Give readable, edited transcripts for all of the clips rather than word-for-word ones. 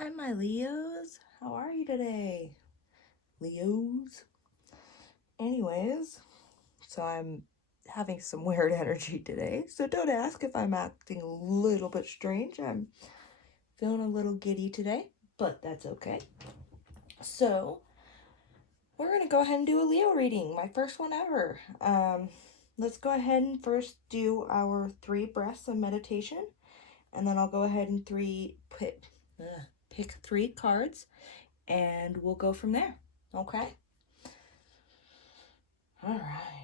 Hi, my Leos. How are you today, Leos? Anyways, so I'm having some weird energy today, so don't ask if I'm acting a little bit strange. I'm feeling a little giddy today, but that's okay. So, we're going to go ahead and do a Leo reading, my first one ever. Let's go ahead and first do our 3 breaths of meditation, and then I'll go ahead and pick 3 cards, and we'll go from there. Okay? All right.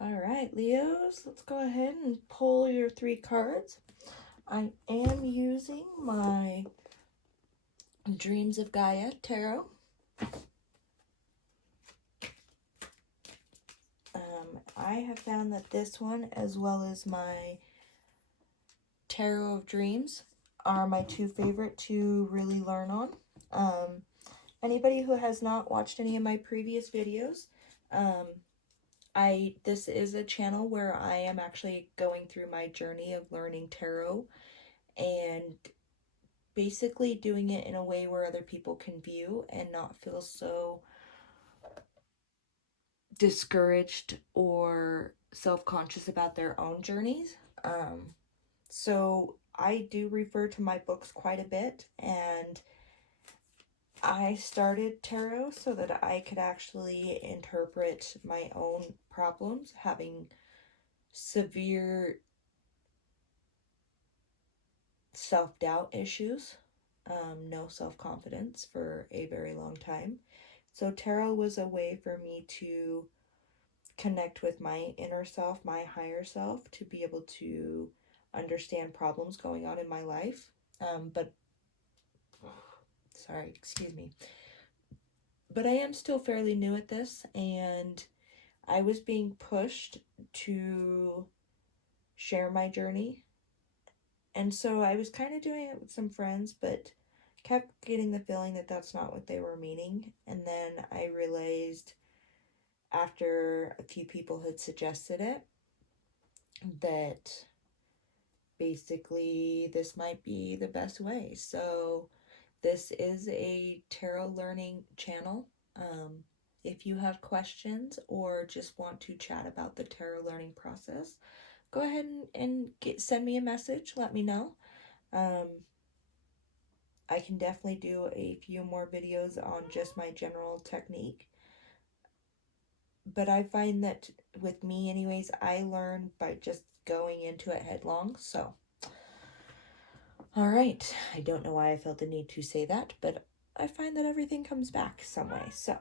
All right, Leos, let's go ahead and pull your 3 cards. I am using my Dreams of Gaia Tarot. I have found that this one, as well as my Tarot of Dreams, are my 2 favorite to really learn on. Anybody who has not watched any of my previous videos, this is a channel where I am actually going through my journey of learning tarot and basically doing it in a way where other people can view and not feel so discouraged or self-conscious about their own journeys. So I do refer to my books quite a bit, and I started tarot so that I could actually interpret my own problems, having severe self-doubt issues, no self-confidence for a very long time. So tarot was a way for me to connect with my inner self, my higher self, to be able to understand problems going on in my life. Excuse me. But I am still fairly new at this, and I was being pushed to share my journey. And so I was kind of doing it with some friends, but kept getting the feeling that that's not what they were meaning. And then I realized, after a few people had suggested it, that basically this might be the best way. So this is a tarot learning channel. If you have questions or just want to chat about the tarot learning process, go ahead and send me a message. Let me know. I can definitely do a few more videos on just my general technique. But I find that with me anyways, I learn by just going into it headlong. So, all right. I don't know why I felt the need to say that, but I find that everything comes back some way. So,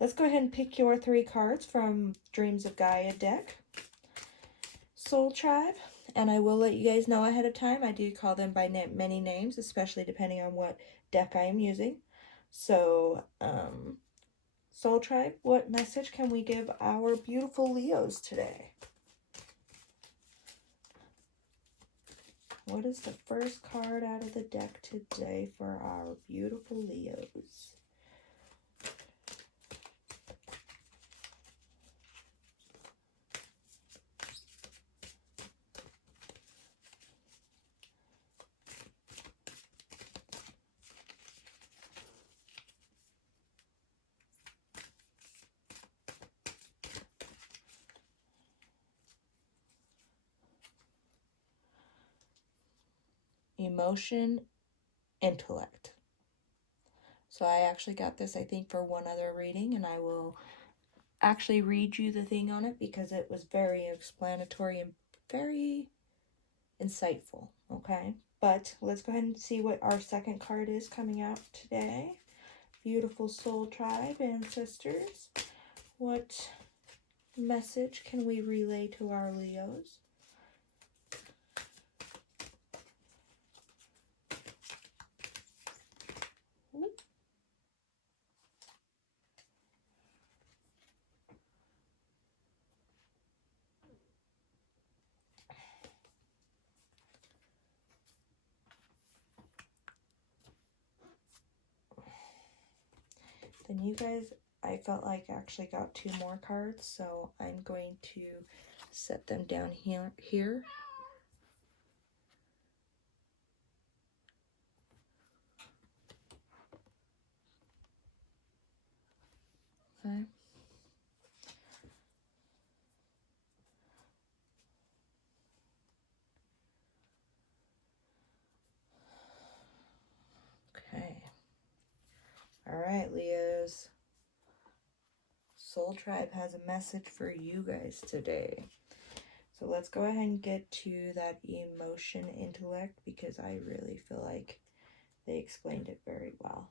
let's go ahead and pick your 3 cards from Dreams of Gaia deck. Soul Tribe. And I will let you guys know ahead of time, I do call them by many names, especially depending on what deck I am using. So, Soul Tribe, what message can we give our beautiful Leos today? What is the first card out of the deck today for our beautiful Leos? Emotion, intellect. So I actually got this, I think, for one other reading, and I will actually read you the thing on it because it was very explanatory and very insightful, okay? But let's go ahead and see what our second card is coming out today. beautiful soul tribe ancestors, what message can we relay to our Leos? Then you guys, I felt like actually got 2 more cards, so I'm going to set them down here. Okay. Okay. All right, Leos. Soul Tribe has a message for you guys today. So let's go ahead and get to that emotion intellect, because I really feel like they explained it very well.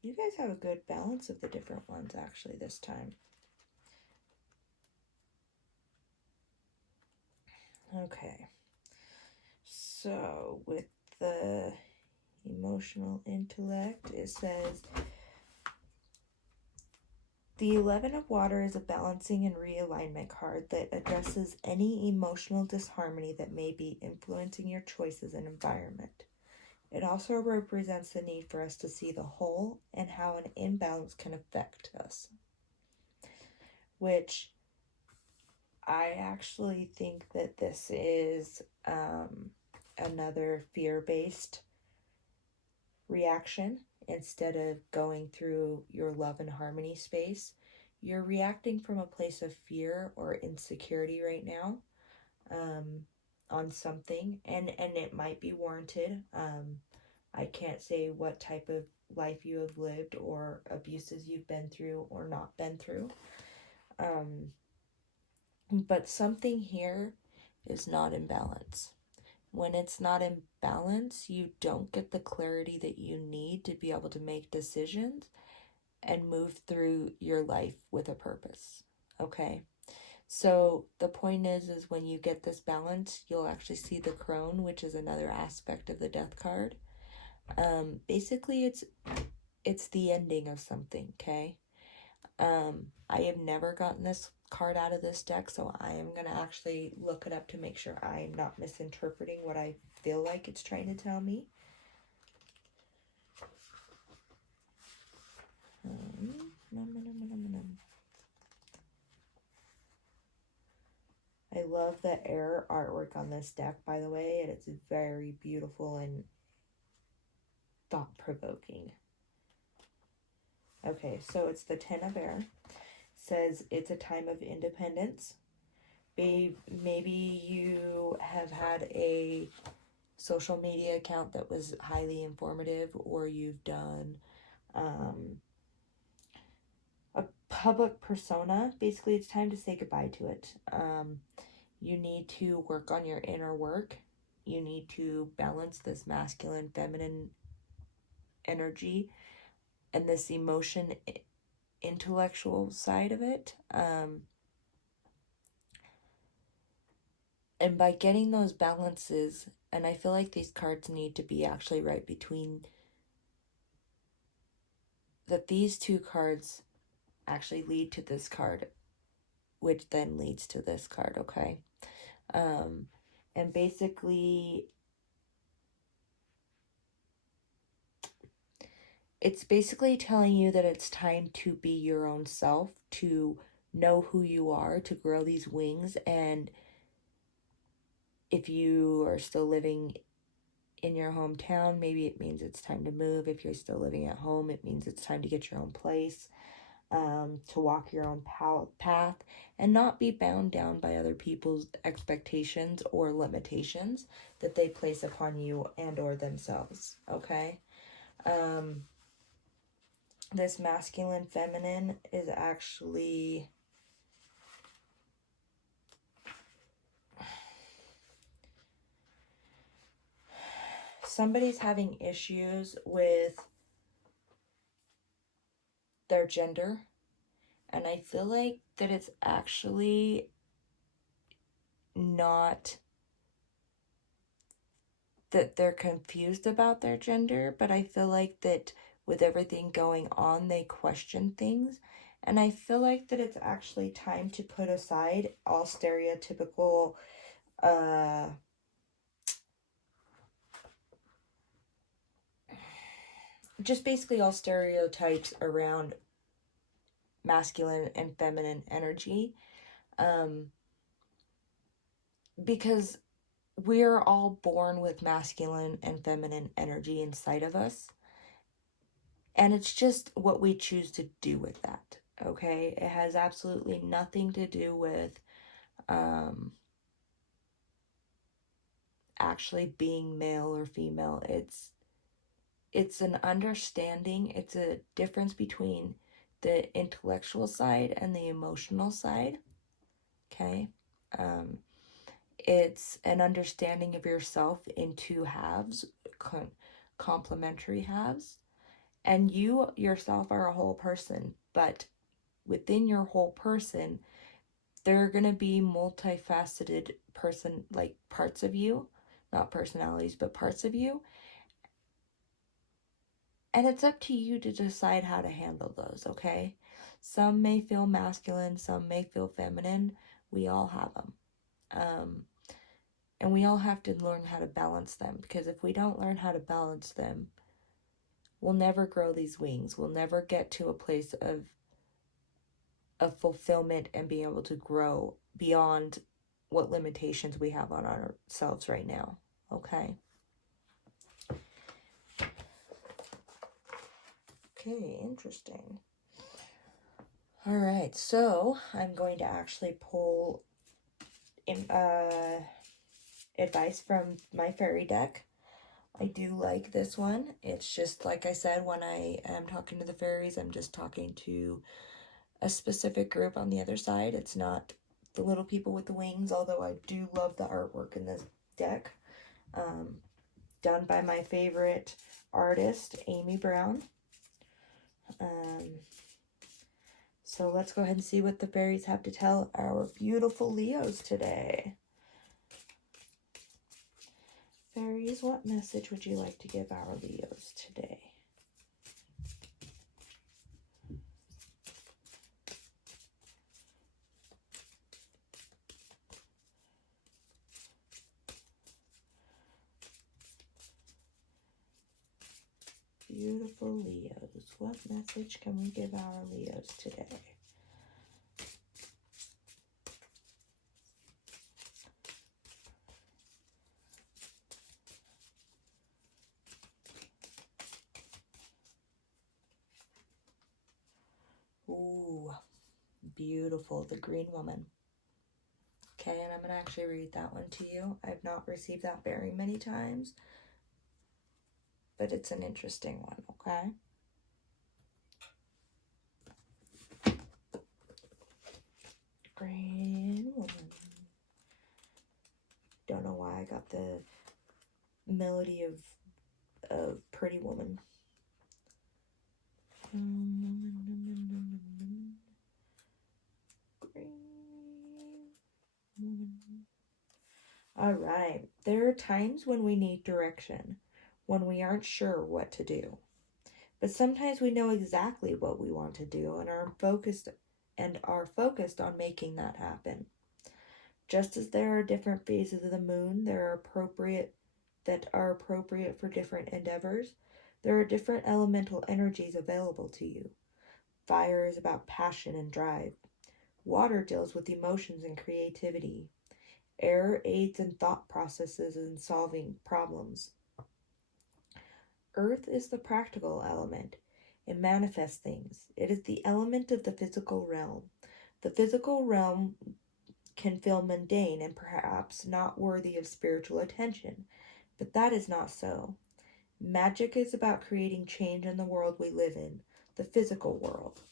You guys have a good balance of the different ones actually this time. Okay. So with the emotional intellect, it says the 11 of water is a balancing and realignment card that addresses any emotional disharmony that may be influencing your choices and environment. It also represents the need for us to see the whole and how an imbalance can affect us, which I actually think that this is another fear-based reaction. Instead of going through your love and harmony space, you're reacting from a place of fear or insecurity right now on something, and it might be warranted. I can't say what type of life you have lived or abuses you've been through or not been through. But something here is not in balance. When it's not in balance, you don't get the clarity that you need to be able to make decisions and move through your life with a purpose. Okay? So the point is when you get this balance, you'll actually see the crone, which is another aspect of the death card. Basically, it's the ending of something, okay? I have never gotten this card out of this deck, so I am going to actually look it up to make sure I'm not misinterpreting what I feel like it's trying to tell me. I love the air artwork on this deck, by the way, and it's very beautiful and thought-provoking. Okay, so it's the 10 of air. Says it's a time of independence. Maybe you have had a social media account that was highly informative, or you've done a public persona. Basically, it's time to say goodbye to it. You need to work on your inner work. You need to balance this masculine, feminine energy and this emotion, intellectual side of it. And by getting those balances, and I feel like these cards need to be actually right between that these 2 cards actually lead to this card, which then leads to this card, okay? And basically, it's basically telling you that it's time to be your own self, to know who you are, to grow these wings. And if you are still living in your hometown, maybe it means it's time to move. If you're still living at home, it means it's time to get your own place, to walk your own path and not be bound down by other people's expectations or limitations that they place upon you and or themselves, okay? this masculine feminine is actually somebody's having issues with their gender, and I feel like that it's actually not that they're confused about their gender, but I feel like that with everything going on, they question things. And I feel like that it's actually time to put aside all stereotypical, just basically all stereotypes around masculine and feminine energy. Because we're all born with masculine and feminine energy inside of us. And it's just what we choose to do with that. Okay? It has absolutely nothing to do with actually being male or female. It's an understanding. It's a difference between the intellectual side and the emotional side. Okay? It's an understanding of yourself in two halves, complementary halves. And you yourself are a whole person, but within your whole person, there are going to be multifaceted parts of you, not personalities, but parts of you. And it's up to you to decide how to handle those, okay? Some may feel masculine, some may feel feminine. We all have them. And we all have to learn how to balance them, because if we don't learn how to balance them, we'll never grow these wings. We'll never get to a place of fulfillment and being able to grow beyond what limitations we have on ourselves right now. Okay. Okay, interesting. All right, so I'm going to actually pull advice from my fairy deck. I do like this one. It's just like I said, when I am talking to the fairies, I'm just talking to a specific group on the other side. It's not the little people with the wings, although I do love the artwork in this deck. Done by my favorite artist, Amy Brown. So let's go ahead and see what the fairies have to tell our beautiful Leos today. Fairies, what message would you like to give our Leos today? Beautiful Leos, what message can we give our Leos today? Ooh, beautiful, the Green Woman. Okay, and I'm going to actually read that one to you. I've not received that very many times, but it's an interesting one, okay? Green Woman. Don't know why I got the melody of Pretty Woman. All right. There are times when we need direction, when we aren't sure what to do. But sometimes we know exactly what we want to do and are focused on making that happen. Just as there are different phases of the moon that are appropriate for different endeavors, there are different elemental energies available to you. Fire is about passion and drive. Water deals with emotions and creativity. Air aids in thought processes and solving problems. Earth is the practical element. It manifests things. It is the element of the physical realm. The physical realm can feel mundane and perhaps not worthy of spiritual attention, but that is not so. Magic is about creating change in the world we live in. the physical world.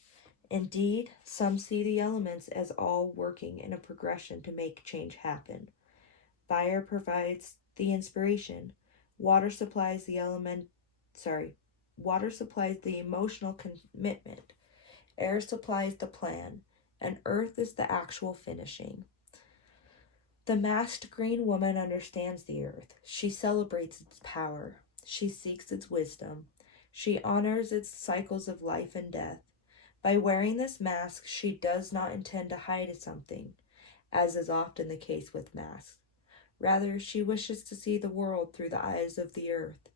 Indeed, some see the elements as all working in a progression to make change happen. Fire provides the inspiration. Water supplies the water supplies the emotional commitment. Air supplies the plan, and earth is the actual finishing. The masked green woman understands the earth. She celebrates its power. She seeks its wisdom. She honors its cycles of life and death. By wearing this mask, she does not intend to hide something, as is often the case with masks. Rather, she wishes to see the world through the eyes of the earth.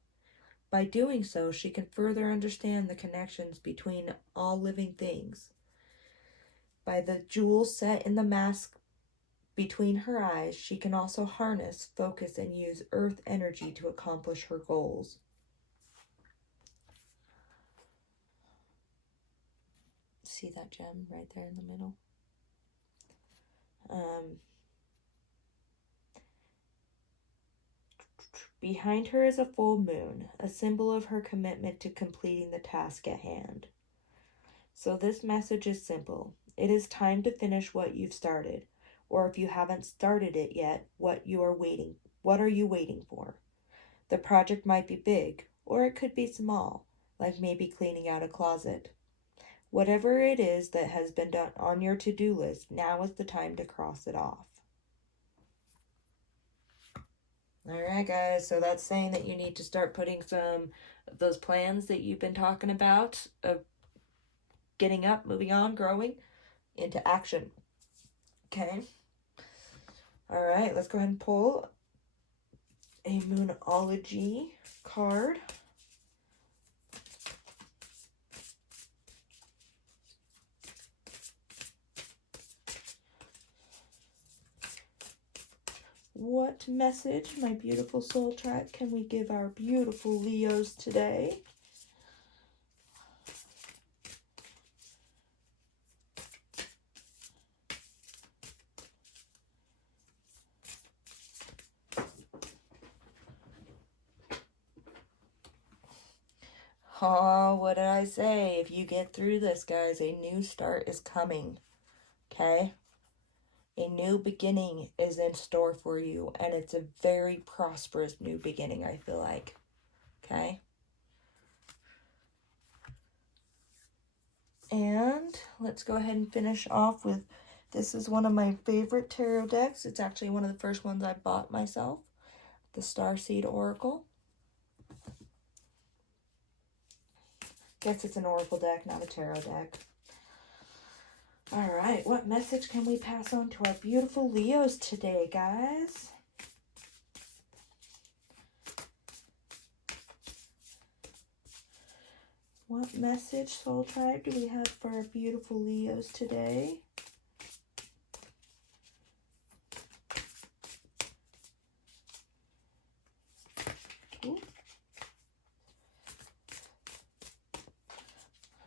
By doing so, she can further understand the connections between all living things. By the jewel set in the mask between her eyes, she can also harness, focus, and use earth energy to accomplish her goals. See that gem right there in the middle? Behind her is a full moon, a symbol of her commitment to completing the task at hand. So this message is simple. It is time to finish what you've started, or if you haven't started it yet, what are you waiting for? The project might be big, or it could be small, like maybe cleaning out a closet. Whatever it is that has been done on your to-do list, now is the time to cross it off. Alright guys, so that's saying that you need to start putting some of those plans that you've been talking about of getting up, moving on, growing into action. Okay? Alright, let's go ahead and pull a Moonology card. What message, my beautiful soul tribe, can we give our beautiful Leos today? Oh, what did I say? If you get through this, guys, a new start is coming. Okay? A new beginning is in store for you, and it's a very prosperous new beginning, I feel like. Okay? And let's go ahead and finish off with, this is one of my favorite tarot decks. It's actually one of the first ones I bought myself, the Starseed Oracle. Guess it's an oracle deck, not a tarot deck. Alright, what message can we pass on to our beautiful Leos today, guys? What message, Soul Tribe, do we have for our beautiful Leos today?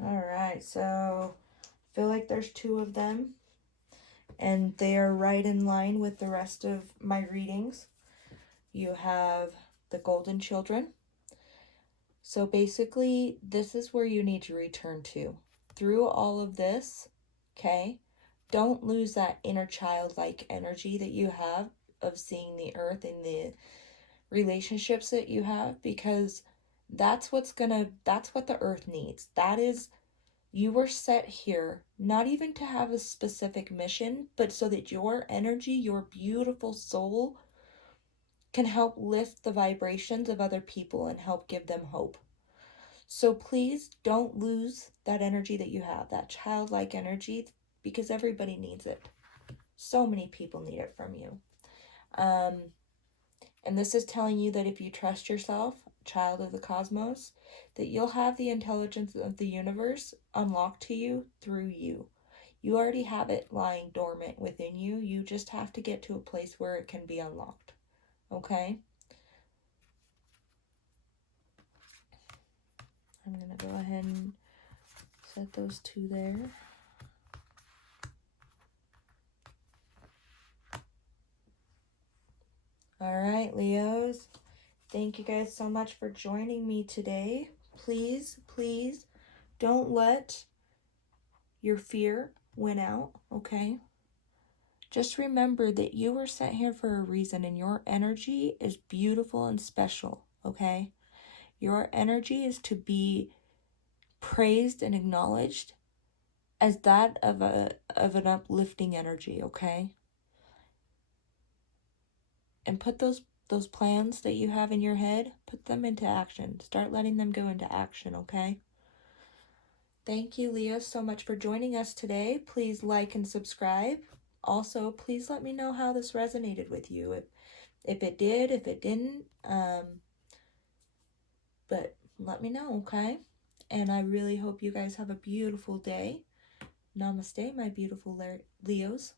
Alright, so I feel like there's two of them, and they are right in line with the rest of my readings. You have the Golden Children. So basically, this is where you need to return to. Through all of this, okay, don't lose that inner childlike energy that you have of seeing the earth and the relationships that you have, because that's what the earth needs. That is, you were set here not even to have a specific mission, but so that your energy, your beautiful soul, can help lift the vibrations of other people and help give them hope. So please don't lose that energy that you have, that childlike energy, because everybody needs it. So many people need it from you. And this is telling you that if you trust yourself, child of the cosmos, that you'll have the intelligence of the universe unlocked to you through you. You already have it lying dormant within you. You just have to get to a place where it can be unlocked. Okay? I'm going to go ahead and set those two there. All right, Leos. Thank you guys so much for joining me today. Please, please Don't let your fear win out, okay? Just remember that you were sent here for a reason and your energy is beautiful and special, okay? Your energy is to be praised and acknowledged as that of an uplifting energy, okay? And put those plans that you have in your head, put them into action. Start letting them go into action, okay? Thank you, Leo, so much for joining us today. Please like and subscribe. Also, please let me know how this resonated with you. If it did, if it didn't, but let me know, okay? And I really hope you guys have a beautiful day. Namaste, my beautiful Leos.